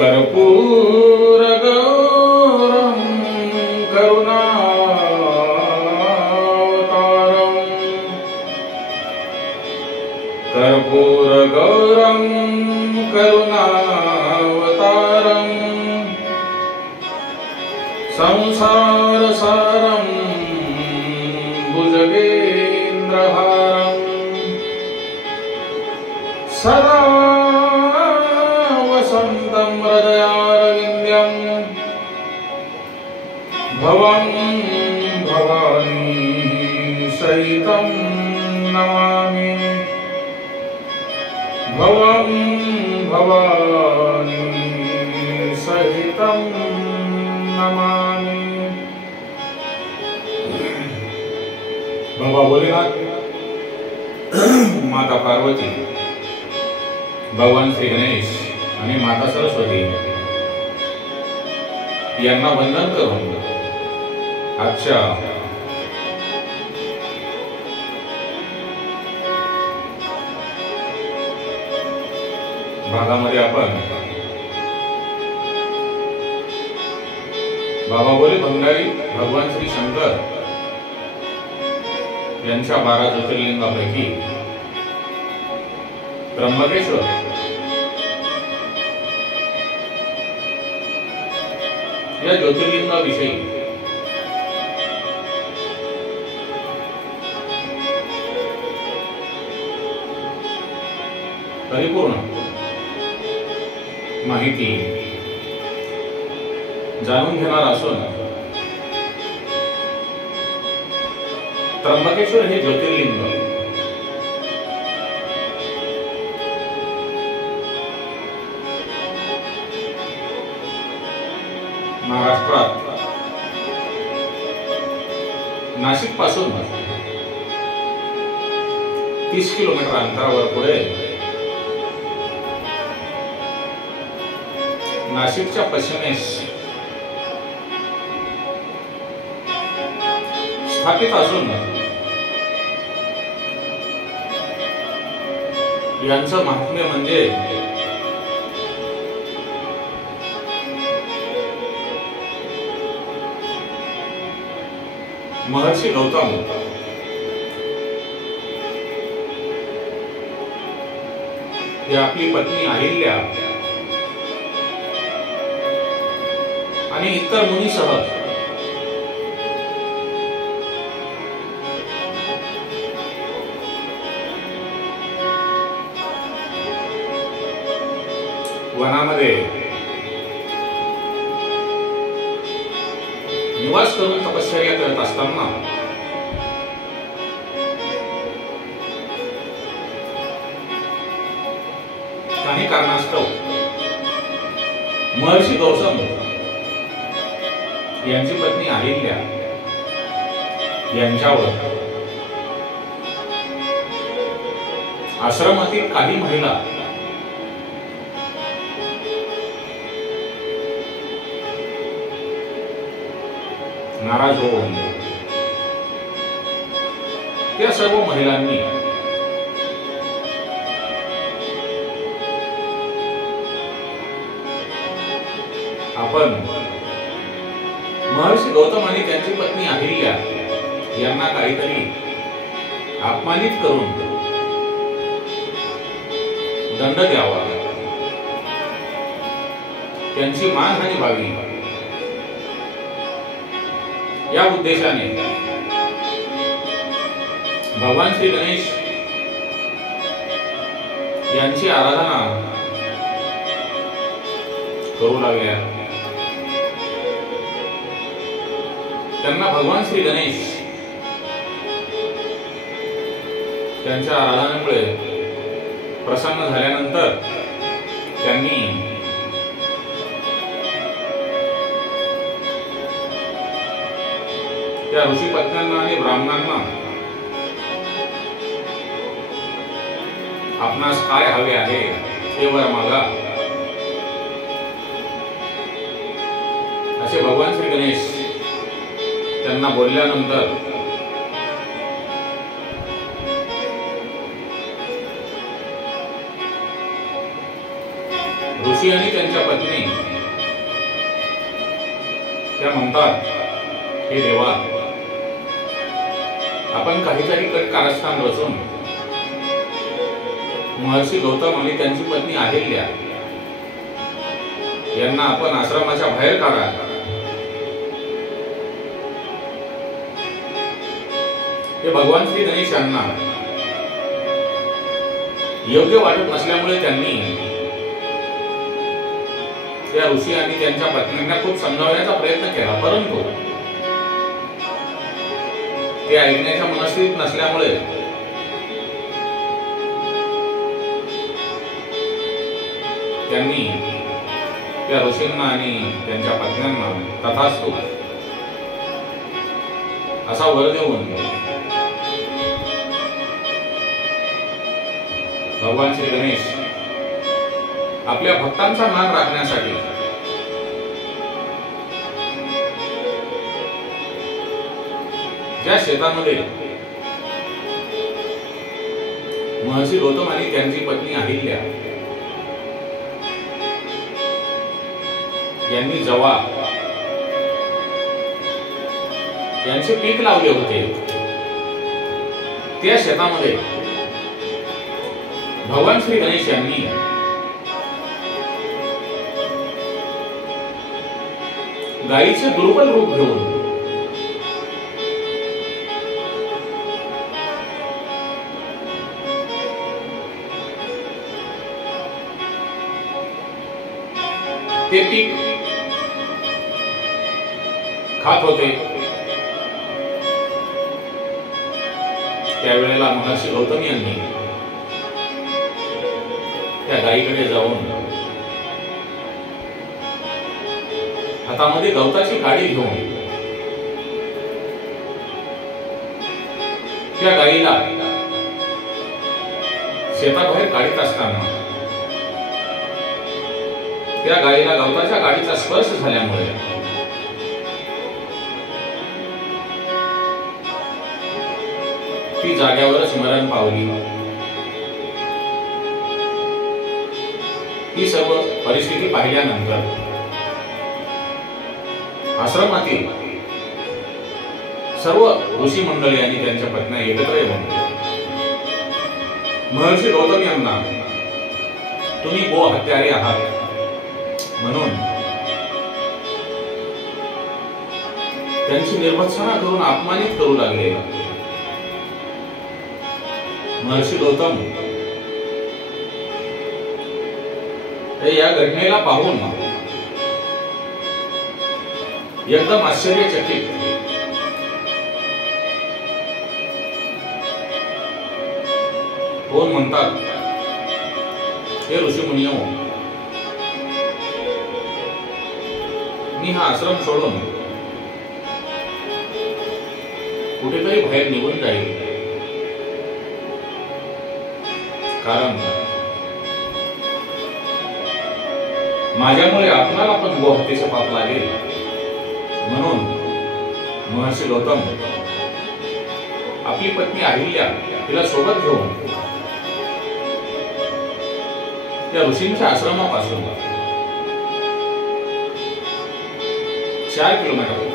कर्पूरगौरं करुणावतारं कर्पूरगौरं करुणावतारं संसारसारं भुजगेन्द्रहारं सदा वसन्तं हृदयारविन्द्यं भवं भवानी सहितं नमामि भवं भवानी सहितं नमामि। बाबा भोलेनाथ, माता पार्वती, भगवान श्री गणेश आणि माता सरस्वती यांना वंदन करून आजच्या भागामध्ये आपण बाबा भोले भंडारी भगवान श्री शंकर यांच्या 12 ज्योतिर्लिंगापैकी त्र्यंबकेश्वर या ज्योतिर्लिंगाविषयी परिपूर्ण माहिती जाणून घेणार असून त्र्यंबकेश्वर हे ज्योतिर्लिंग महाराष्ट्रात नाशिक पासून 30 किलोमीटर अंतरावर पुढे नाशिकच्या पश्चिमेस स्थापित असून यांचं महात्म्य म्हणजे महर्षी गौतम हे आपली पत्नी अहिल्या आणि इतर मुनीसह वनामध्ये निवास करून तपश्चर्या करत असताना काही कारणास्तव महर्षी गौतम यांची पत्नी अहिल्या यांच्यावर आश्रमातील काही महिला नाराज होऊन त्या सर्व महिलांनी आपण महर्षी गौतम आणि त्यांची पत्नी अहिल्या यांना काहीतरी अपमानित करून दंड द्यावा, त्यांची मानहानी व्हावी या उद्देशाने भगवान श्री गणेश यांची आराधना करू लागल्या। त्यांना भगवान श्री गणेश त्यांच्या आराधनेमुळे प्रसन्न झाल्यानंतर त्यांनी त्या ऋषी पत्न्यांना आणि ब्राह्मणांना आपणास काय हवे आहे ते वर मागा असे भगवान श्री गणेश त्यांना बोलल्यानंतर ऋषी आणि त्यांच्या पत्नी त्या म्हणतात, हे देवा, आपण काहीतरी कारस्थान रचून महर्षी गौतम आणि त्यांची पत्नी अहिल्या यांना आपण आश्रमाच्या बाहेर काढा. हे भगवान श्री गणेश यांना योग्य वाटत नसल्यामुळे त्यांनी त्या ऋषी आणि त्यांच्या पत्नींना खूप समजावण्याचा प्रयत्न केला, परंतु ते ऐकण्याच्या मनस्थितीत नसल्यामुळे त्यांनी त्या ऋषींना आणि त्यांच्या पत्न्यांना तथास्तु असा वर देऊन भगवान श्री गणेश आपल्या भक्तांचा मान राखण्यासाठी ज्या शेतामध्ये महर्षी गौतम आणि त्यांची पत्नी अहिल्या यांनी जवा यांचे पीक लावले होते, त्या शेतामध्ये भगवान श्री गणेश यांनी गायीचे दुर्बल रूप घेऊन ते पीक खात होते. त्यावेळेला महर्षी गौतम यांनी त्या गायीकडे जाऊन हातामध्ये गवताची काडी घेऊन त्या गायीला शेताबाहेर काढीत असताना त्या गायीला गवताच्या काडीचा स्पर्श झाल्यामुळे ती जाग्यावरच मरण पावली. ही सर्व परिस्थिती पाहिल्यानंतर आश्रमातील सर्व ऋषी मंडळी आणि त्यांच्या पत्न्या एकत्र येऊन महर्षी गौतम यांना तुम्ही गो हत्यारे आहात म्हणून त्यांची निर्भत्सना करून अपमानित करू लागले. महर्षी गौतम या घटनेला पाहून एकदम आश्चर्यचकित होऊन म्हणतात, हे ऋषीमुनियो, मी हा आश्रम सोडून कुठेतरी बाहेर निघून जाईल, कारण माझ्यामुळे आपणाला पण गोहत्येचे पाप लागेल. म्हणून महर्षी गौतम आपली पत्नी अहिल्या तिला सोबत घेऊन त्या ऋषींच्या आश्रमापासून 4 किलोमीटर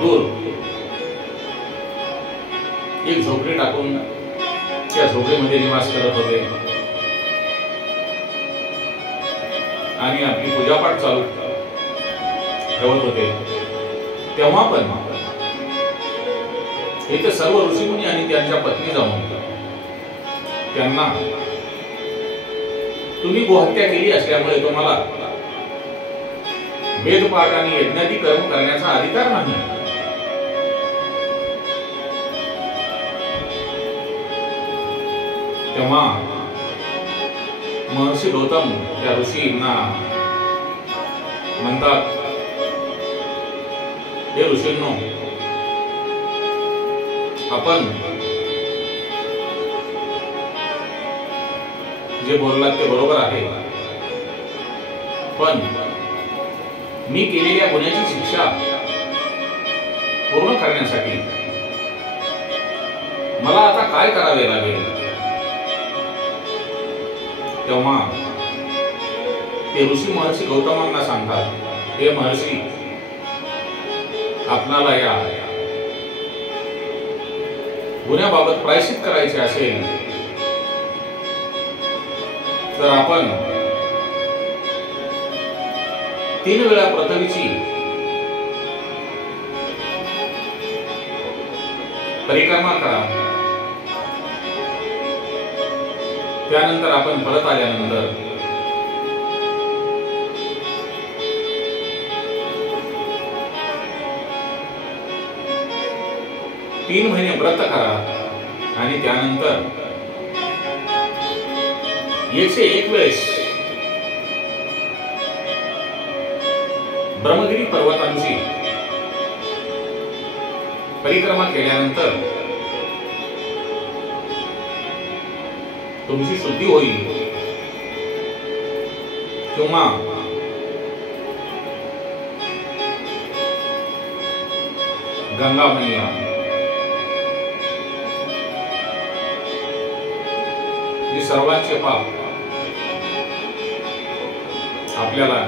दूर एक झोपडी टाकून त्या झोपडीमध्ये निवास करत होते आणि आपली पूजापाठ चालू ठेवत होते. तेव्हा पण इथे सर्व ऋषीमुनी आणि त्यांच्या पत्नी जाऊन त्यांना, तुम्ही गोहत्या केली असल्यामुळे तुम्हाला वेदपाठ आणि यज्ञादी कर्म करण्याचा अधिकार नाही. तेव्हा महर्षी गौतम या ऋषींना म्हणतात, हे ऋषींनो, आपण जे बोललात ते बरोबर आहे, पण मी केलेल्या गुन्ह्याची शिक्षा पूर्ण करण्यासाठी मला आता काय करावे लागेल? तेव्हा ते ऋषी महर्षी गौतमांना सांगतात, हे महर्षी, आपणाला या गुन्ह्याबाबत प्रायश्चित करायचे असेल तर आपण 3 वेळा पृथ्वीची परिक्रमा करा. त्यानंतर आपण परत आल्यानंतर तीन महिने व्रत करा आणि त्यानंतर 101 वेळेस ब्रह्मगिरी पर्वतांची परिक्रमा केल्यानंतर तुमची शुद्धी होईल. किंवा गंगा मैया ही सर्वांचे पाप आपल्याला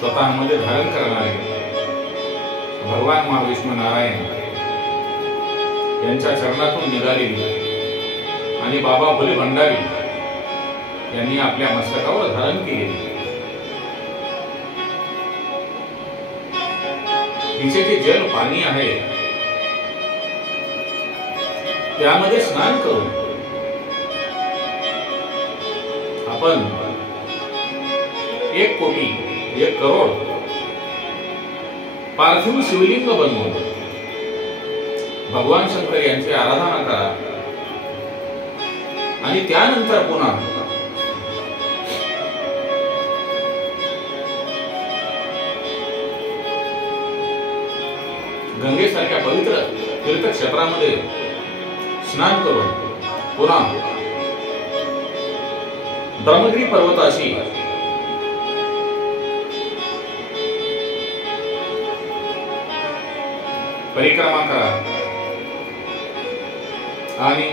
स्वतःमध्ये धारण करणारे भगवान महाविष्णू नारायण यांच्या चरणातून निघालेली आणि बाबा भोले भंडारी यांनी आपल्या मस्तकावर धारण केलेली तिचे जे जल पाणी आहे त्यामध्ये स्नान करून आपण 1 कोटी 1 करोड पार्थिव शिवलिंग बनवून भगवान शंकर यांची आराधना करा आणि त्यानंतर पुन्हा गंगेसारख्या पवित्र तीर्थक्षेत्रामध्ये स्नान करून पुन्हा ब्रह्मगिरी पर्वताची परिक्रमा करा आणि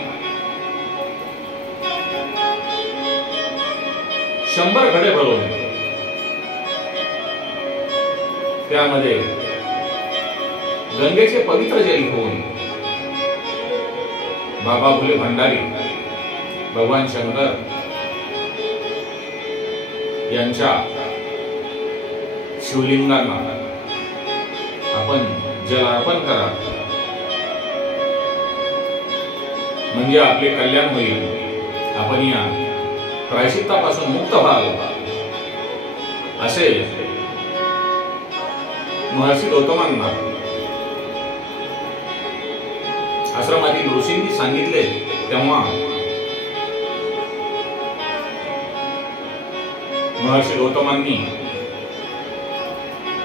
100 घडे भरून त्यामध्ये गंगेचे पवित्र जल घेऊन बाबा भोले भंडारी भगवान शंकर यांच्या शिवलिंगांना आपण जल अर्पण करा. म्हणजे आपले कल्याण होईल. आपण या प्रायश्चित्तापासून मुक्त व्हाल असे महर्षी गौतमांना आश्रमातील ऋषींनी सांगितले. तेव्हा महर्षी गौतमांनी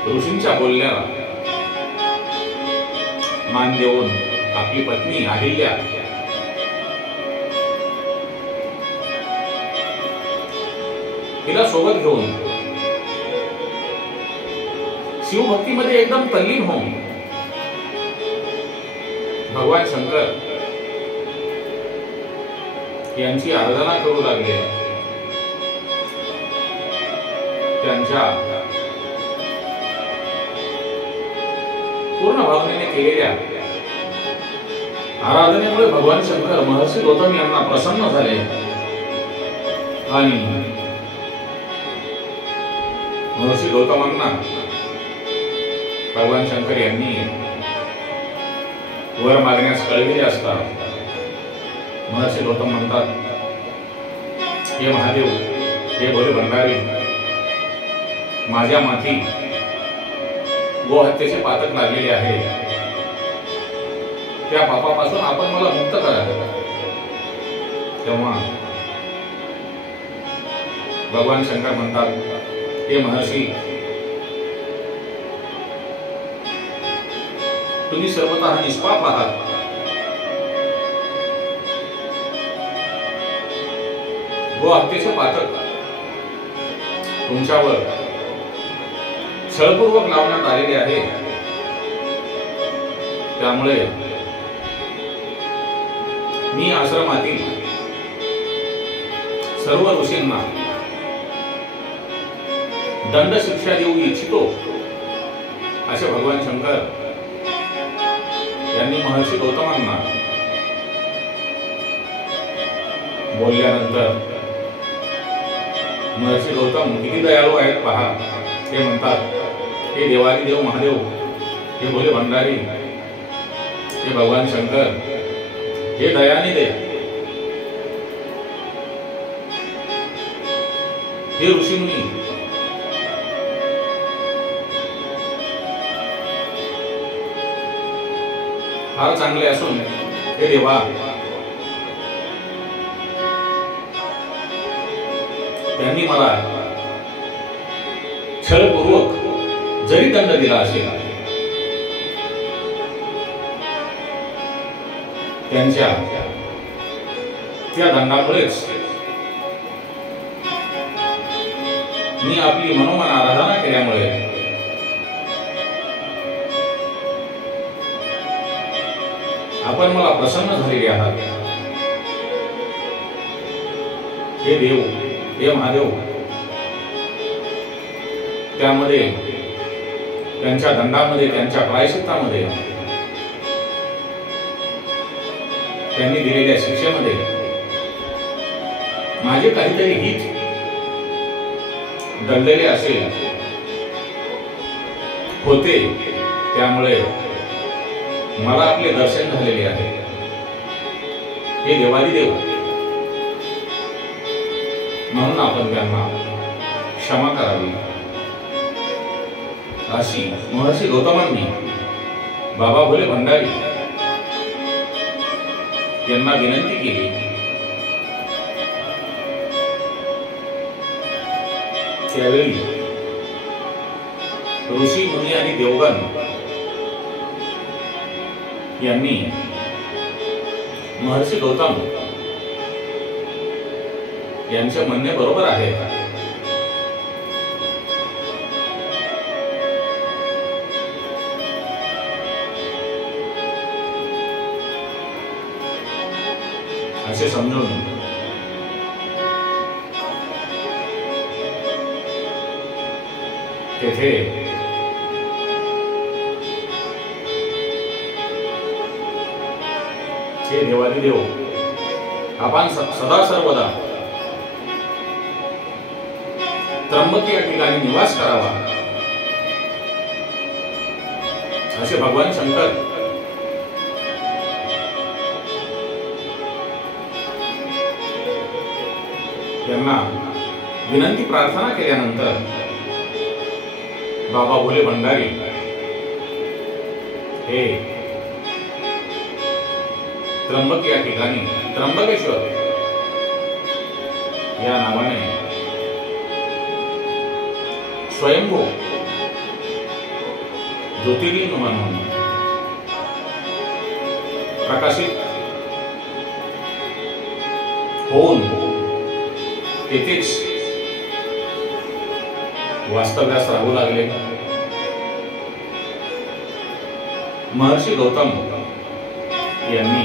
ऋषींच्या बोलण्याला मान देऊन आपली पत्नी अहिल्या तिला सोबत घेऊन शिवभक्तीमध्ये एकदम तल्लीन होऊन भगवान शंकर यांची आराधना करू लागले. त्यांच्या पूर्ण भावनेने केलेल्या आराधनेमुळे भगवान शंकर महर्षी गौतम यांना प्रसन्न झाले आणि महर्षी गौतमांना भगवान शंकर यांनी वर मागण्यास कळविले असता महर्षी गौतम म्हणतात, हे महादेव, हे भोले भंडारी, माझ्या माथी गोहत्येचे पातक लागलेले आहे. त्या पापापासून आपण मला मुक्त करा. तेव्हा भगवान शंकर म्हणतात, हे महर्षी, तुम्ही सर्वतः निष्पाप आहात. गोहत्येचे पातक तुमच्यावर छळपूर्वक लावण्यात आलेले आहे. त्यामुळे मी आश्रमातील सर्व ऋषींना दंड शिक्षा देऊ इच्छितो असे भगवान शंकर यांनी महर्षी गौतमांना बोलल्यानंतर महर्षी गौतम किती दयाळू आहेत पहा. ते म्हणतात, हे देवादी देव महादेव, हे भोले भंडारी, हे भगवान शंकर, हे दयाने दे, हे ऋषीमुनी, फार चांगले असून हे देवा त्यांनी मला छळपूर्वक जरी दंड दिला असेल, त्यांच्या त्या दंडामुळेच मी आपली मनोमन आराधना केल्यामुळे आपण मला प्रसन्न झालेले आहात. हे देव, हे महादेव, त्यामध्ये त्यांच्या दंडामध्ये, त्यांच्या प्रायश्चित्तामध्ये, त्यांनी दिलेल्या शिक्षेमध्ये माझे काहीतरी हित दडलेले असेल होते, त्यामुळे मला आपले दर्शन झालेले आहे. हे देवादी देव, म्हणून आपण त्यांना क्षमा करावी अशी महर्षी गौतमांनी बाबा भोले भंडारी यांना विनंती केली. त्यावेळी ऋषी मुनी आणि देवगण यांनी महर्षी गौतम यांचे म्हणणे बरोबर आहे असे समजून तेथे हे देवादी देव, आपण सदा सर्वदा त्र्यंबकी या ठिकाणी निवास करावा असे भगवान शंकर यांना विनंती प्रार्थना केल्यानंतर बाबा भोले भंडारी हे त्र्यंबक या ठिकाणी त्र्यंबकेश्वर या नावाने स्वयंभू ज्योतिर्लिंग म्हणून प्रकाशित होऊन तेथेच वास्तव्यास राहू लागले. महर्षी गौतम यांनी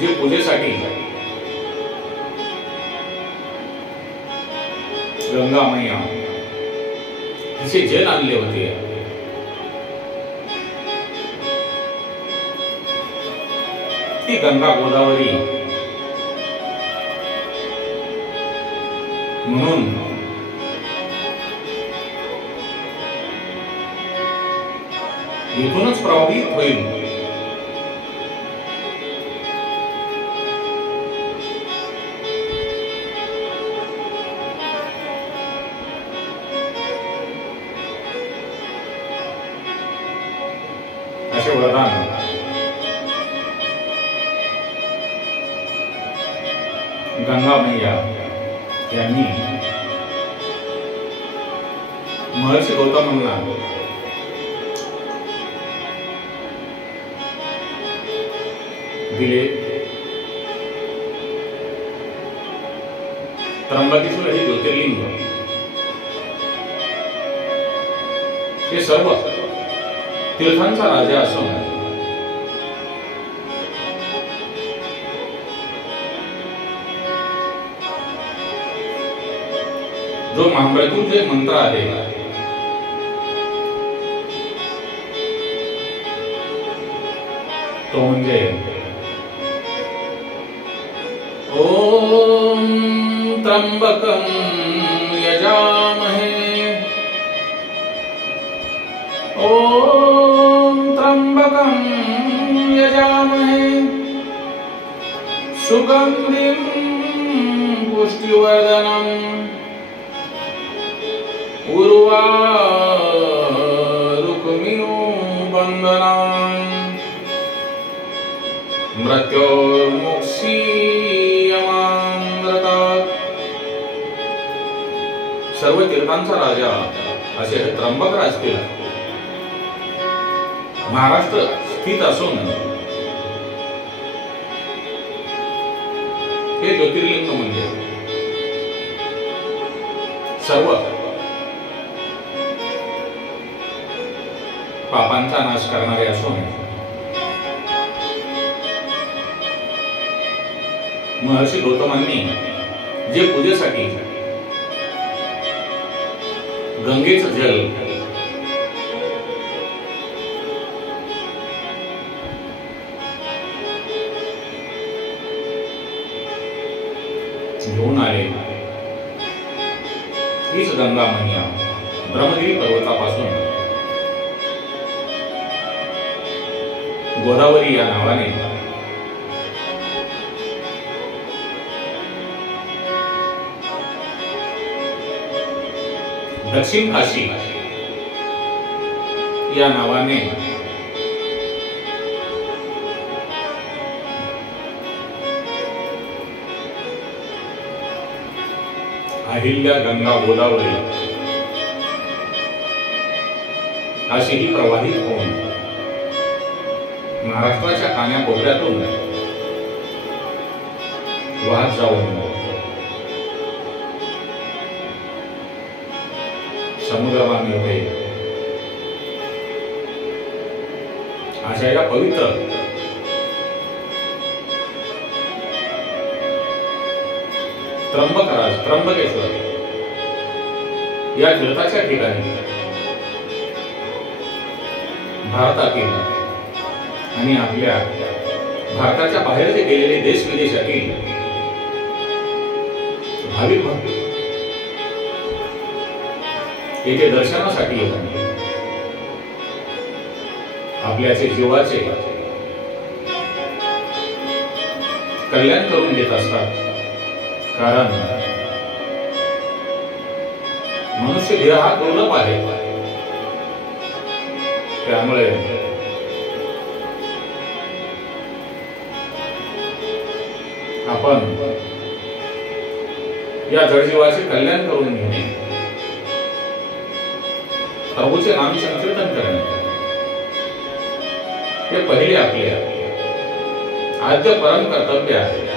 जे पूजेसाठी गंगा मैया तिचे जल आणले होते, ती गंगा गोदावरी म्हणून इथूनच प्रवाहित होईल असे वरदान गंगा मैया यांनी महर्षी गौतमांना दिले. त्र्यंबकेश्वर हे ज्योतिर्लिंग हे सर्व तीर्थांचा राजा असून जो महामृत्युंजय मंत्र आहे तो म्हणजे ओम त्र्यंबकं यजामहे ओम त्र्यंबकं यजामहे सुगंधिं पुष्टिवर्धनम् उर्वारुकमिव बंधनान् मृत्योर्मुक्षीयमामृतात्। सर्व तीर्थांचा राजा असे हे त्र्यंबक राज केला महाराष्ट्र स्थित असून हे ज्योतिर्लिंग म्हणजे सर्व पापांचा नाश करणारे असून महर्षी गौतमांनी जे पूजेसाठी गंगेचं जल घेऊन आले हीच गंगा मैया ब्रह्मगिरी पर्वतापासून गोदावरी या नावाने दक्षिण काशी या नावाने अहिल्या गंगा गोदावरी अशीही प्रवाहित होऊन महाराष्ट्राच्या कानाकोपऱ्यातून वाहत जाऊन समुद्राला मिळते अशा या पवित्र त्र्यंबकेश्वर या तीर्थाच्या ठिकाणी भारतातील आणि आपल्या भारताच्या बाहेर जे गेलेले देश विदेशातील भाविक भक्त येथे दर्शनासाठी येऊन आपल्याचे जीवाचे कल्याण करून देत असतात कारण मनुष्य देह हा दुर्लभ आहे त्यामुळे आपण या जडजीवाचे कल्याण करून घेणे प्रभूचे नाम संकीर्तन करणे हे पहिले आपले आद्य परम कर्तव्य आहे